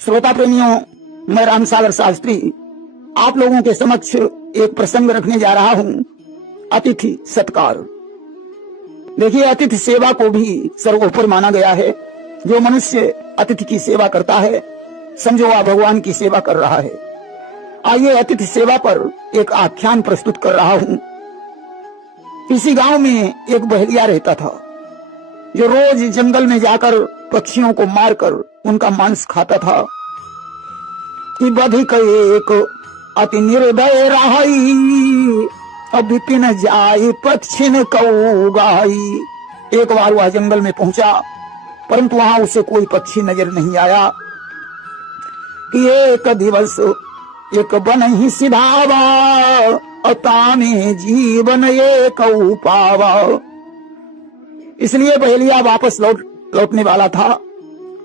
श्रोता प्रेमियों, मैं रामसागर शास्त्री आप लोगों के समक्ष एक प्रसंग रखने जा रहा हूं, अतिथि सत्कार। देखिए, अतिथि सेवा को भी सर्वोपरि माना गया है। जो मनुष्य अतिथि की सेवा करता है, समझो वह भगवान की सेवा कर रहा है। आइए अतिथि सेवा पर एक आख्यान प्रस्तुत कर रहा हूं। किसी गांव में एक बहेलिया रहता था, जो रोज जंगल में जाकर पक्षियों को मारकर उनका मांस खाता था। कि बधिक एक अति निर्दय रहाई, अब विपिन जाई पक्षिन कऊ गाई। एक बार वह जंगल में पहुंचा, परंतु वहां उसे कोई पक्षी नजर नहीं आया। कि एक दिवस एक बन ही सिधावा, अताने जीवन एक पावा। इसलिए बहेलिया वापस लौटने वाला था।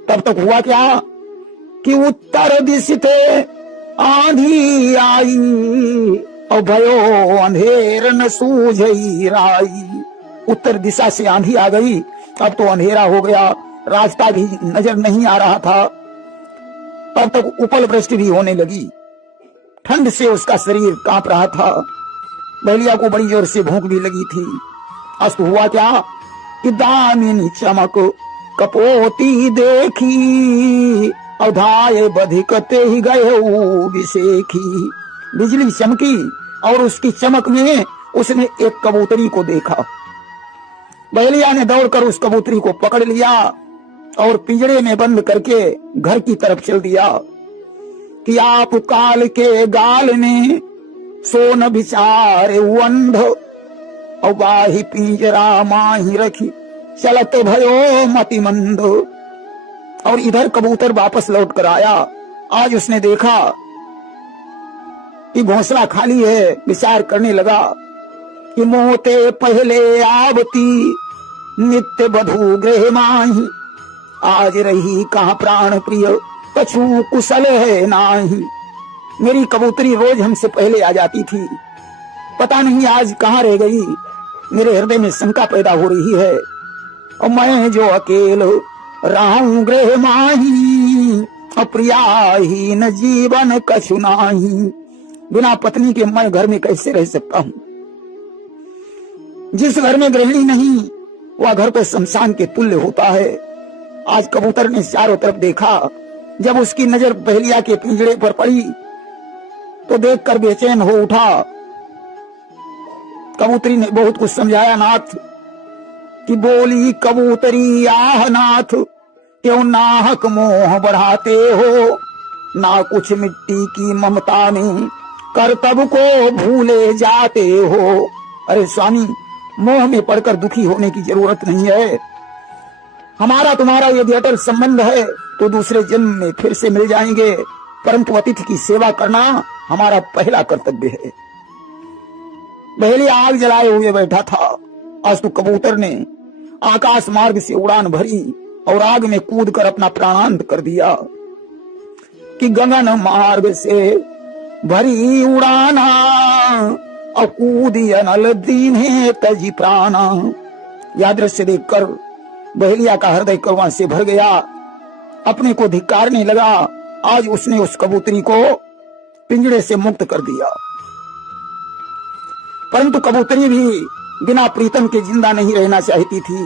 तब तक हुआ क्या कि उत्तर दिशा से आंधी आई, और भयो अंधेर न सूझई राई। उत्तर दिशा से आंधी आ गई, अब तो अंधेरा हो गया, रास्ता भी नजर नहीं आ रहा था। तब तक उपल वृष्टि भी होने लगी, ठंड से उसका शरीर कांप रहा था। बहेलिया को बड़ी जोर से भूख भी लगी थी। अस्त हुआ क्या कि दामिनी चमक कपोती देखी, अवधाय बधिकते ही गए विशेखी। बिजली चमकी और उसकी चमक में उसने एक कबूतरी को देखा। बहेलिया ने दौड़कर उस कबूतरी को पकड़ लिया और पिंजरे में बंद करके घर की तरफ चल दिया। कि आप काल के गाल में सोन विचार अंध, और बाही पिंजरा माही रखी चलत भयो मतिमंद। और इधर कबूतर वापस लौट कर आया। आज उसने देखा कि घोंसला खाली है। विचार करने लगा कि मोते पहले आवती, नित्य बधू गृह माही। आज रही कहाँ प्राण प्रिय, कछु कुशल है नाही। मेरी कबूतरी रोज हमसे पहले आ जाती थी, पता नहीं आज कहाँ रह गई। मेरे हृदय में शंका पैदा हो रही है। और मैं जो अकेल राहूं गृह माही, अप्रियाहीन जीवन कछु नाही। बिना पत्नी के मैं घर में कैसे रह सकता हूँ। जिस घर में गृहिणी नहीं, वह घर तो शमशान के तुल्य होता है। आज कबूतर ने चारों तरफ देखा। जब उसकी नजर बहेलिया के पिंजरे पर पड़ी तो देखकर बेचैन हो उठा। कबूतरी ने बहुत कुछ समझाया नाथ। कि बोली कबूतरी, आह नाथ, क्यों नाहक मोह बढ़ाते हो। ना कुछ मिट्टी की ममता में कर्तव्य को भूले जाते हो। अरे स्वामी, मोह में पड़कर दुखी होने की जरूरत नहीं है। हमारा तुम्हारा यदि अटल संबंध है तो दूसरे जन्म में फिर से मिल जाएंगे, परंतु अतिथि की सेवा करना हमारा पहला कर्तव्य है। बहेलिया आग जलाए हुए बैठा था। आज तो कबूतर ने आकाश मार्ग से उड़ान भरी और आग में कूदकर अपना प्राणांत कर दिया। कि गगन मार्ग से भरी उड़ाना, और कूदी अनल दीने तजी प्राणा। यह दृश्य देखकर बहेलिया का हृदय करुणा से भर गया, अपने को धिक्कारने लगा। आज उसने उस कबूतरी को पिंजरे से मुक्त कर दिया, परंतु कबूतरी भी बिना प्रीतम के जिंदा नहीं रहना चाहती थी।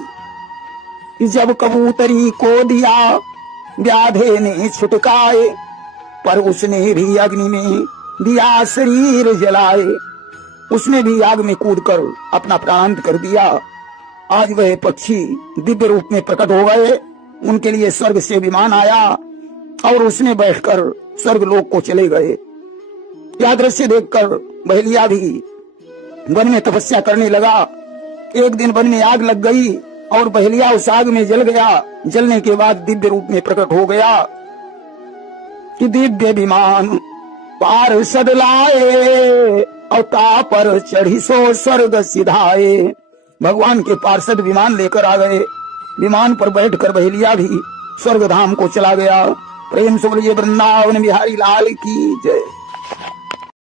कि जब कबूतरी को दिया व्याधे ने छुटकाए, पर उसने भी अग्नि में दिया शरीर जलाए। उसने भी आग में कूदकर अपना प्राणांत कर दिया। आज वह पक्षी दिव्य रूप में प्रकट हो गए। उनके लिए स्वर्ग से विमान आया और उसने बैठकर स्वर्ग लोक को चले गए। यह दृश्य देखकर बहेलिया भी वन में तपस्या करने लगा। एक दिन वन में आग लग गई और बहेलिया उस आग में जल गया। जलने के बाद दिव्य रूप में प्रकट हो गया। कि दिव्य विमान पार सद लाए, और तापर चढ़ी सो स्वर्ग सिधाए। भगवान के पार्षद विमान लेकर आ गए। विमान पर बैठकर बहेलिया भी स्वर्ग धाम को चला गया। प्रेम से बोलिए वृंदावन बिहारी लाल की जय।